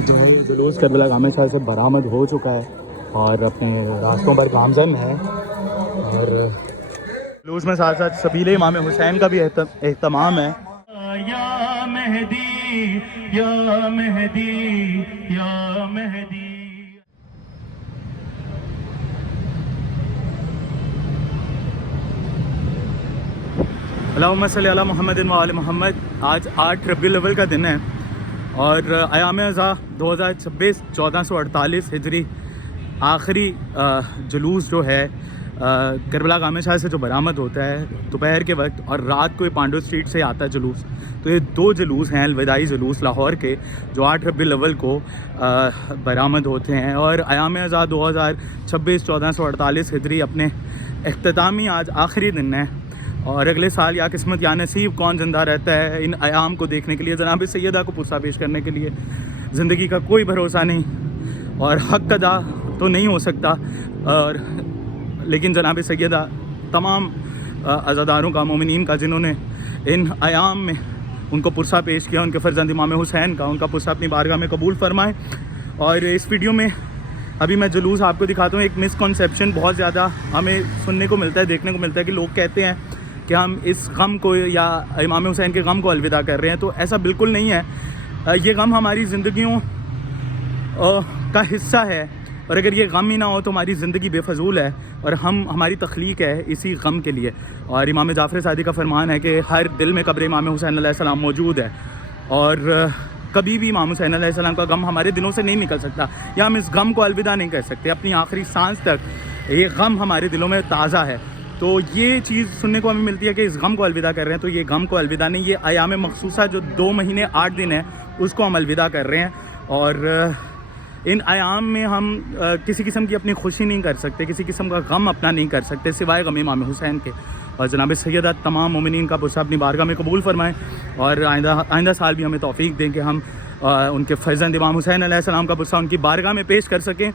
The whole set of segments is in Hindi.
जो है जुलूस करबला गामे शाह से बरामद हो चुका है और अपने रास्तों पर गामजन है। और जुलूस में साथ साथ सबीले इमाम हुसैन का भी एहतमाम है। या मेहदी या मेहदी या मेहदी। अल्लाहुम्मा सल्ली अला मुहम्मदिन व आले मुहम्मद। आज 8 रबीउल अव्वल का दिन है और अयाम अज़ा 2026 1448 हिजरी आखिरी जुलूस जो है करबला गामे शाह से जो बरामद होता है दोपहर के वक्त, और रात को पांडव स्ट्रीट से आता है जुलूस। तो ये 2 जुलूस हैं अलविदाई जुलूस लाहौर के जो 8 रबीउल अव्वल को बरामद होते हैं। और अयाम अज़ा 2026 1448 हिजरी अपने इख्तितामी आज आखिरी दिन है और अगले साल या किस्मत या नसीब कौन ज़िंदा रहता है इन अयाम को देखने के लिए, जनाब सैयदा को पुस्सा पेश करने के लिए। ज़िंदगी का कोई भरोसा नहीं और हक़ अदा तो नहीं हो सकता, और लेकिन जनाब सैयदा तमाम अज़ादारों का, मोमिनीन का, जिन्होंने इन अयाम में उनको पुस्सा पेश किया, उनके फ़र्जंद इमाम हुसैन का, उनका पुस्सा अपनी बारगाह में कबूल फरमाए। और इस वीडियो में अभी मैं जुलूस आपको दिखाता हूँ। एक मिसकॉन्सेप्शन बहुत ज़्यादा हमें सुनने को मिलता है, देखने को मिलता है कि लोग कहते हैं कि हम इस गम को या इमाम हुसैन के गम को अलविदा कर रहे हैं। तो ऐसा बिल्कुल नहीं है। ये गम हमारी ज़िंदगियों का हिस्सा है, और अगर ये गम ही ना हो तो हमारी ज़िंदगी बेफजूल है और हमारी तख्लीक है इसी गम के लिए। और इमाम जाफ़र सादिक़ का फरमान है कि हर दिल में कब्र इमाम हुसैन अलैहिस्सलाम मौजूद है और कभी भी इमाम हुसैन अलैहिस्सलाम का गम हमारे दिलों से नहीं निकल सकता, या हम इस गम को अलविदा नहीं कर सकते। अपनी आखिरी सांस तक ये गम हमारे दिलों में ताज़ा है। तो ये चीज़ सुनने को हमें मिलती है कि इस गम को अलविदा कर रहे हैं, तो ये गम को अलविदा नहीं, ये अयाम मखसूसा जो 2 महीने 8 दिन है उसको हम अलविदा कर रहे हैं। और इन अयाम में हम किसी किस्म की अपनी खुशी नहीं कर सकते, किसी किस्म का गम अपना नहीं कर सकते सिवाय गम इमाम हुसैन के। और जनाब सैयदा तमाम मोमिनीन का पुस्सा अपनी बारगाह में कबूल फरमाएँ और आइंदा साल भी हमें तौफीक दें कि हम उनके फ़र्जंद इमाम हुसैन अलैहिस्सलाम का पुस्सा उनकी बारगाह में पेश कर सकें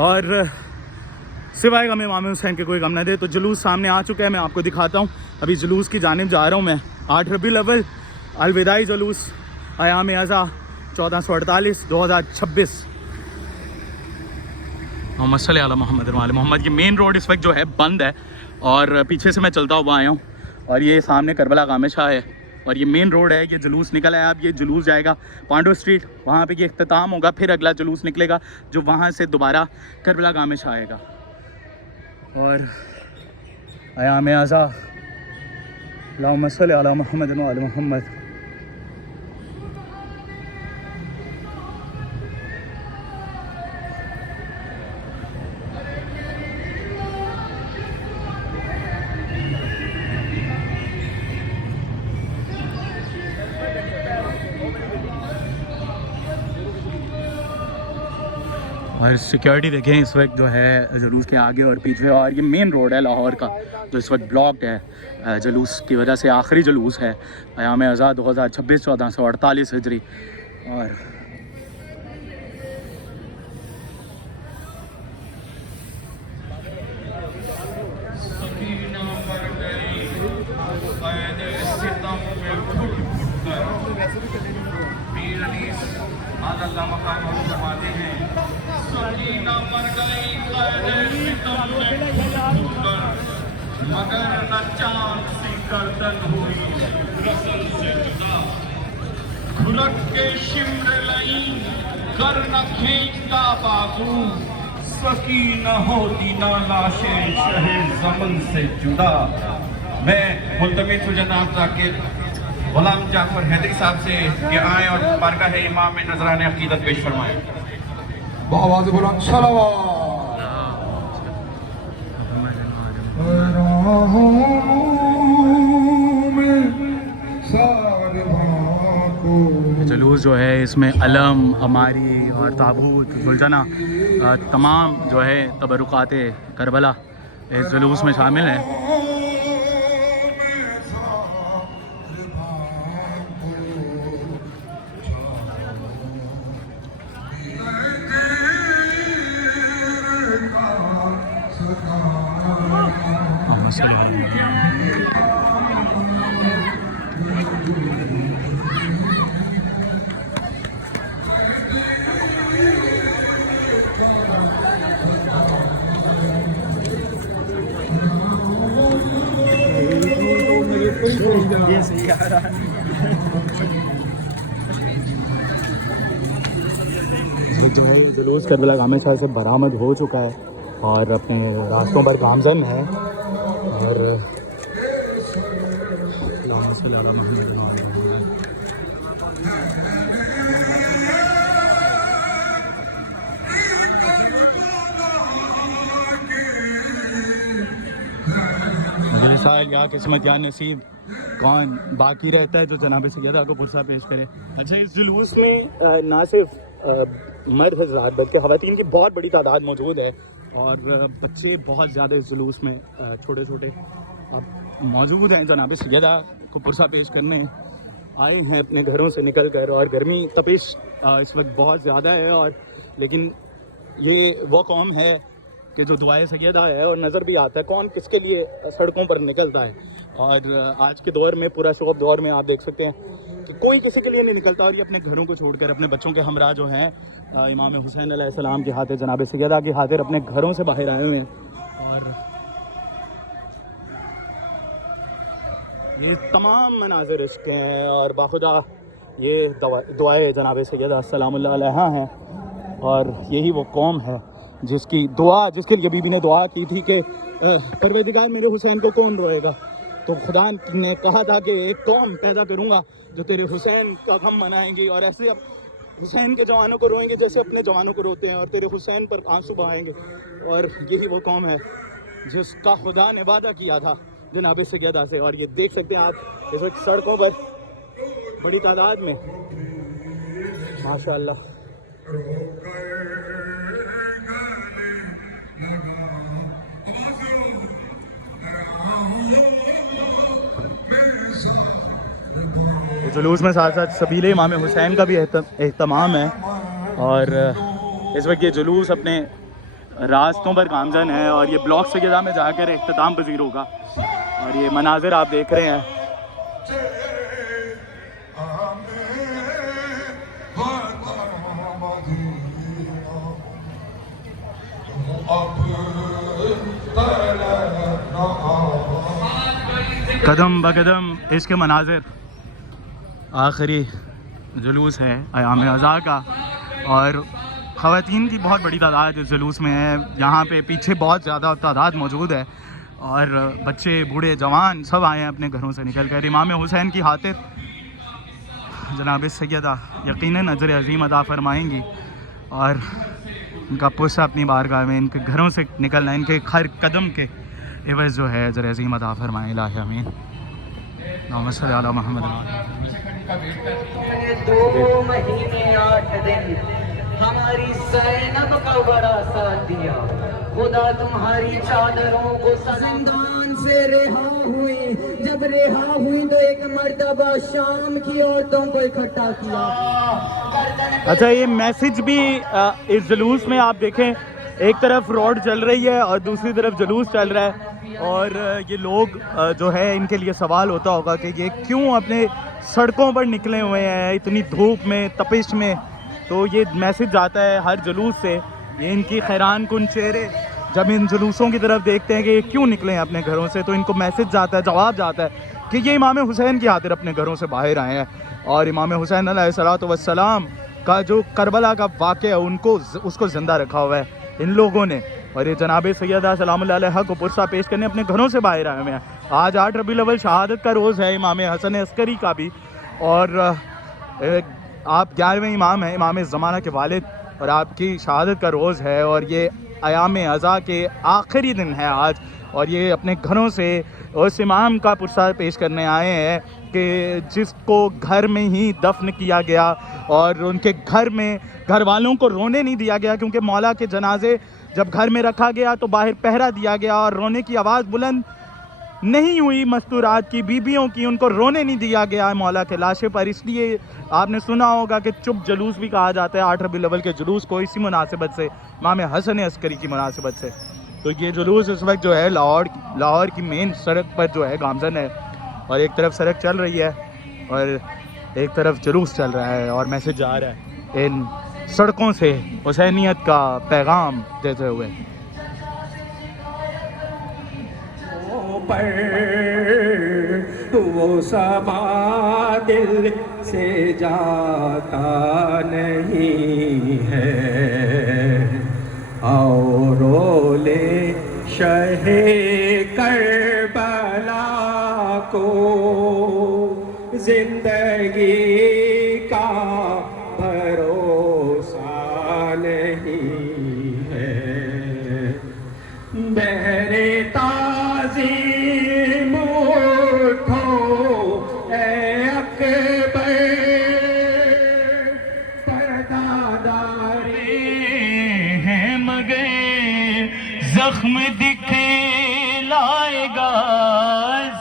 और सिवाय गम इमाम हुसैन के कोई गम न दे। तो जुलूस सामने आ चुका है, मैं आपको दिखाता हूँ। अभी जुलूस की जानिब जा रहा हूँ मैं। 8 रबीउल अव्वल अलविदाई जुलूस अयाम अज़ा 1448 2026। मोहम्मद सल्ली अला मुहम्मद व आले मुहम्मद। ये मेन रोड इस वक्त जो है बंद है और पीछे से मैं चलता हुआ आया हूँ और ये सामने करबला गामे शाह है और ये मेन रोड है। ये जुलूस निकल आया, अब ये जुलूस जाएगा पांडव स्ट्रीट, वहाँ पे ये इख्तिताम होगा, फिर अगला जुलूस निकलेगा जो वहाँ से दोबारा करबला गामे शाह आएगा। और अयाम अज़ा अल्लाहुम्मा सल्ली अला मुहम्मद व आले मुहम्मद। और सिक्योरिटी देखें इस वक्त जो है जुलूस के आगे और पीछे, और ये मेन रोड है लाहौर का जो इस वक्त ब्लॉक्ड है जुलूस की वजह से। आखिरी जुलूस है अयाम अज़ा 2026 1448 हिजरी। और मगर न चांद सी गर्दन हुई रसल से जुदा, खुलक के शिम्र लई कर न खींचता बाजू, सकी न होती ना लाशे शहे ज़मन से जुदा। मैं मुल्तमिस हूँ जनाब जाकिर गुलाम जाफर हैदरी साहब से कि आए और बारगाह इमाम में नजराने अकीदत पेश फरमाएं। आवाज़ बुलंद सलावत। जुलूस जो है इसमें अलम, हमारी और ताबूत, गुलजना, तमाम जो है तबरुकात करबला इस जुलूस में शामिल हैं। जो है ये जुलूस करबला गामे शाह से बरामद हो चुका है और अपने रास्तों पर गामजन है। और मेरे साल या किस्मत या नसीब कौन बाकी रहता है जो जनाब सैयदा को पुरसा पेश करे। अच्छा, इस जुलूस में ना सिर्फ मर्द हजरात बल्कि ख़वातीन की बहुत बड़ी तादाद मौजूद है और बच्चे बहुत ज़्यादा इस जुलूस में छोटे छोटे अब मौजूद हैं। जनाब सैयदा को पुरसा पेश करने आए हैं अपने घरों से निकल कर। और गर्मी तपिश इस वक्त बहुत ज़्यादा है और लेकिन ये वो कौम है कि जो दुआए सैयदा है और नज़र भी आता है कौन किसके लिए सड़कों पर निकलता है। और आज के दौर में पूरा शोब दौर में आप देख सकते हैं कि कोई किसी के लिए नहीं निकलता और ये अपने घरों को छोड़कर अपने बच्चों के हमरा जो हैं इमाम हुसैन अलैहिस्सलाम की खातिर जनाब सैयदा की खातिर अपने घरों से बाहर आए हुए हैं। और ये तमाम मनाज़िर इश्क हैं और बाखुदा ये दुआए जनाब सैयदा सलामुल्लाह अलैहा हैं। और यही वो कौम है जिसके लिए बीबी ने दुआ की थी कि परवरदिगार मेरे हुसैन को कौन रोएगा, तो खुदा ने कहा था कि एक कौम पैदा करूँगा जो तेरे हुसैन का गम मनाएंगी और ऐसे अब हुसैन के जवानों को रोएंगे जैसे अपने जवानों को रोते हैं और तेरे हुसैन पर आंसू बहाएंगे। और यही वो कौम है जिसका खुदा ने वादा किया था जनाब सैयदा से। और ये देख सकते हैं आप इस वक्त सड़कों पर बड़ी तादाद में माशाअल्लाह जुलूस में साथ साथ सबीले इमाम हुसैन का भी एहतमाम है। और इस वक्त ये जुलूस अपने रास्तों पर गामजन है और ये ब्लॉक सैयदा में जाकर इख्तिताम पजीर होगा। और ये मनाजिर आप देख रहे हैं। कदम बकदम इसके मनाजिर आखिरी जुलूस है अयाम अज़ा का और ख़वातीन की बहुत बड़ी तादाद इस जुलूस में है। यहाँ पे पीछे बहुत ज़्यादा तादाद मौजूद है और बच्चे बूढ़े जवान सब आए हैं अपने घरों से निकल कर इमाम हुसैन की खातिर जनाब सैयदा यकीनन अजर अज़ीम अता फरमाएंगी। और इनका पुरसा अपनी बारगाह में इनके घरों से निकलना इनके हर कदम के एवज़ जो है अजर अज़ीम अता फरमाए इलाही आमीन। मोहम्मद सल्लल्लाहु अलैहि मोहम्मद। 2 महीने 8 दिन हमारी ज़ैनब का बड़ा साथ दिया। खुदा तुम्हारी चादरों को जिंदान से रिहा हुई, जब रिहा हुई तो एक मर्तबा शाम की औरतों को इकट्ठा किया। अच्छा, ये मैसेज भी इस जुलूस में आप देखें, एक तरफ रोड चल रही है और दूसरी तरफ जुलूस चल रहा है। और ये लोग जो है इनके लिए सवाल होता होगा कि ये क्यों अपने सड़कों पर निकले हुए हैं इतनी धूप में तपिश में। तो ये मैसेज जाता है हर जुलूस से, ये इनकी हैरान कुन चेहरे जब इन जुलूसों की तरफ देखते हैं कि ये क्यों निकले हैं अपने घरों से, तो इनको मैसेज जाता है, जवाब जाता है कि ये इमाम हुसैन की खातिर अपने घरों से बाहर आए हैं। और इमाम हुसैन अलैहिस्सलातु वस्सलाम का जो करबला का वाक़या है उसको ज़िंदा रखा हुआ है इन लोगों ने। और ये जनाब सैयदा सलामुल्लाह अलैहा को पुरसा पेश करने अपने घरों से बाहर आए हुए हैं। आज 8 रबीउल अव्वल शहादत का रोज़ है इमाम हसन अस्करी का भी। और आप 11वें इमाम हैं, इमाम ज़माना के वालिद, और आपकी शहादत का रोज़ है और ये अयाम अज़ा के आखिरी दिन है आज। और ये अपने घरों से उस इमाम का पुरसा पेश करने आए हैं कि जिसको घर में ही दफन किया गया और उनके घर में घर वालों को रोने नहीं दिया गया, क्योंकि मौला के जनाजे जब घर में रखा गया तो बाहर पहरा दिया गया और रोने की आवाज़ बुलंद नहीं हुई मस्तूरात की बीबियों की, उनको रोने नहीं दिया गया मौला के लाशे पर। इसलिए आपने सुना होगा कि चुप जुलूस भी कहा जाता है 8 रबीउल अव्वल के जुलूस को, इसी मुनासिबत से, इमाम हसन अस्करी की मुनासिबत से। तो ये जुलूस इस वक्त जो है लाहौर की मेन सड़क पर जो है गामजन है और एक तरफ सड़क चल रही है और एक तरफ जुलूस चल रहा है और मैसेज जा रहा है इन सड़कों से हुसैनियत का पैगाम देते हुए। वो सबा दिल से जाता नहीं है। आओ रोले शहे करबला को जिंदगी का भरोसा नहीं है। बहरे ताज़ीम उठो ए अकबर, पर्दादारे हैं मगर जख्म दिखलाएगा,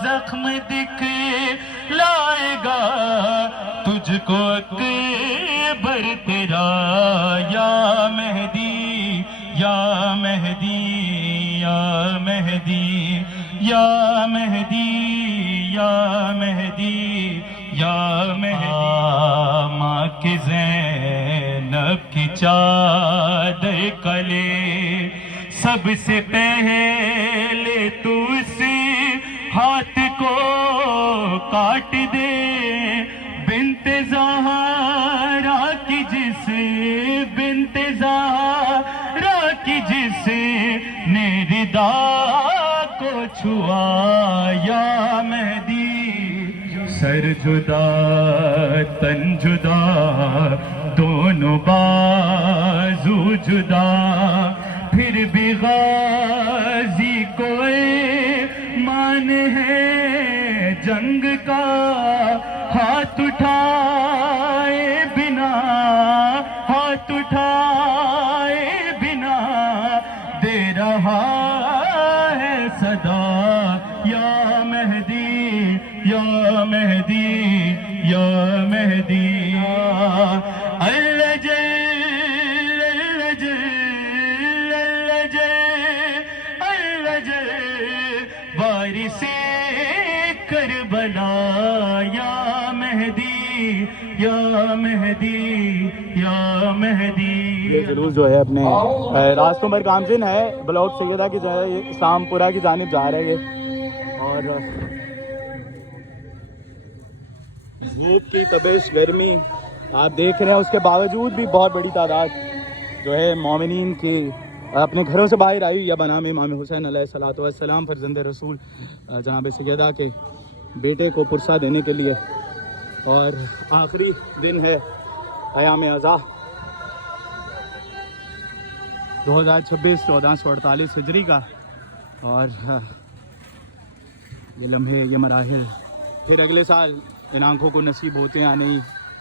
जख्म दिखलाएगा तुझको अकबर तेरा। या मेहदी या मेहदी या मेहदी या मेहदी या मेहदी या मेहदी। माँ की ज़ैनब की चादर कले सबसे पहले तू उस हाथ को काट दे। बिन्ते ज़हरा की जिस बिन्ते ज़हरा की जिस ने रिदा को छुआ। या मेहदी सर जुदा तन जुदा दोनों बाजू जुदा, फिर भी गाजी को मान है जंग का। हाथ उठाए बिना हाथ उठाए बिना दे रहा है सदा। या मेहदी या मेहदी या मेहदी। अल्लाह जल अल्लाह जल वारिसे करबला। या मेहदी या मेहदी या मेहदी। ये जुलूस जो है अपने रास्तों पर कामजिन है, ब्लॉक सैयदा की जो है ये शामपुरा की जानिब जा रहा है ये। और धूप की तपिश गर्मी आप देख रहे हैं, उसके बावजूद भी बहुत बड़ी तादाद जो है मोमिनीन की अपने घरों से बाहर आई या बनाम इमाम हुसैन अलैहिस्सलातु वस्सलाम फर्जंद रसूल जनाब सैयदा के बेटे को पुरसा देने के लिए। और आखिरी दिन है अयाम अज़ा 2026 1448 हिजरी का। और ये लम्हे ये मराहिल फिर अगले साल इन आँखों को नसीब होते हैं या नहीं,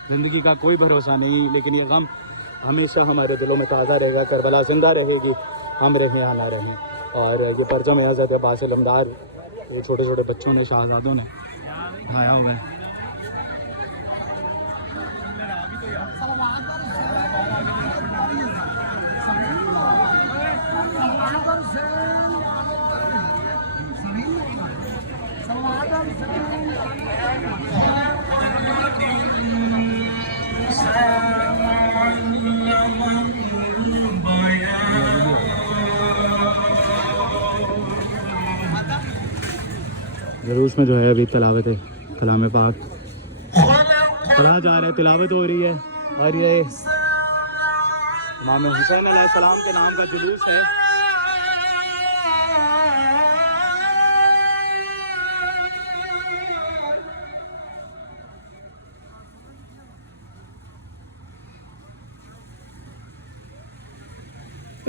ज़िंदगी का कोई भरोसा नहीं। लेकिन ये गम हमेशा हमारे दिलों में ताज़ा रहेगा। करबला ज़िंदा रहेगी, हम रहें या ना रहें। और ये परचम हज़रत अब्बास लमदार वो छोटे छोटे बच्चों ने, शहजादों ने उठाया हुआ है। जरूस में जो है अभी तिलावत है कलाम पाक पढ़ा जा रहा है, तिलावत हो रही है। और ये इमाम हुसैन अलैहिस्सलाम के नाम का जुलूस है।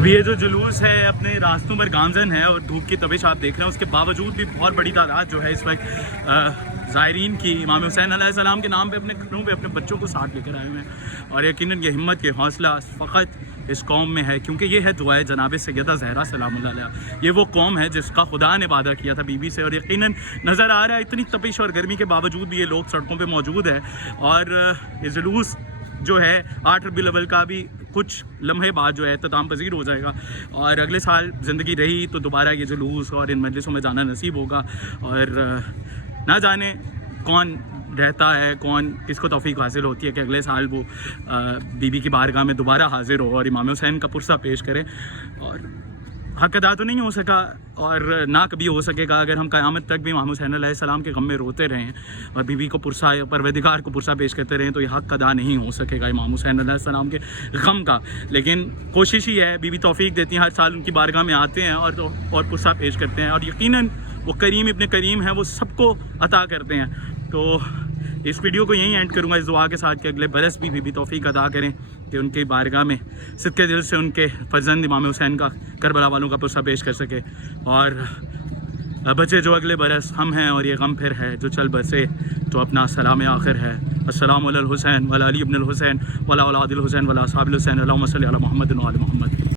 अभी ये जो जुलूस है अपने रास्तों पर गामजन है और धूप की तपिश आप देख रहे हैं, उसके बावजूद भी बहुत बड़ी तादाद जो है इस वक्त ज़ायरीन की इमाम हुसैन अलैहिस्सलाम के नाम पे अपने घरों पे अपने बच्चों को साथ लेकर आए हुए हैं। और यकीनन ये हिम्मत ये हौसला फ़कत इस कौम में है, क्योंकि ये है दुआए जनाब सैयदा ज़हरा सलामुल्लाह अलैहा। ये वो कौम है जिसका खुदा ने वादा किया था बीबी से, और यकीनन नज़र आ रहा है इतनी तपिश और गर्मी के बावजूद भी ये लोग सड़कों पर मौजूद है। और ये जुलूस जो है 8 रबीउल अव्वल का भी कुछ लम्हे बाद जो है इख्तिताम पजीर हो जाएगा, और अगले साल ज़िंदगी रही तो दोबारा ये जुलूस और इन मजलिसों में जाना नसीब होगा। और ना जाने कौन रहता है, कौन किसको तौफीक हासिल होती है कि अगले साल वो बीबी की बारगाह में दोबारा हाजिर हो और इमाम हुसैन का पुरसा पेश करें। और हक अदा तो नहीं हो सका और ना कभी हो सकेगा अगर हम क़यामत तक भी इमाम हुसैन अलैहिस्सलाम के गम में रोते रहें और बीबी को पुरसा परवरदिगार को पुरसा पेश करते रहें, तो यह हक अदा नहीं हो सकेगा इमाम हुसैन अलैहिस्सलाम के गम का। लेकिन कोशिश ही है, बीबी तौफीक देती हैं, हर साल उनकी बारगाह में आते हैं और पुरसा पेश करते हैं, और यकीनन वो करीम इब्ने करीम है, वो सबको अता करते हैं। तो इस वीडियो को यहीं एंड करूँगा इस दुआ के साथ कि अगले बरस भी बीबी तौफीक अदा करें कि उनकी बारगाह में सिद्के दिल से उनके फर्जंद इमाम हुसैन का करबला वालों का पुरसा पेश कर सके। और बचे जो अगले बरस हम हैं और ये गम फिर है जो चल बसे तो अपना सलाम आखिर है। अस्सलामु अलल हुसैन वला अली इब्नुल हुसैन वला औलादिल हुसैन वला असहाबिल हुसैन अल्लाहुम्मा सल्लि अला मुहम्मद व आलि मुहम्मद।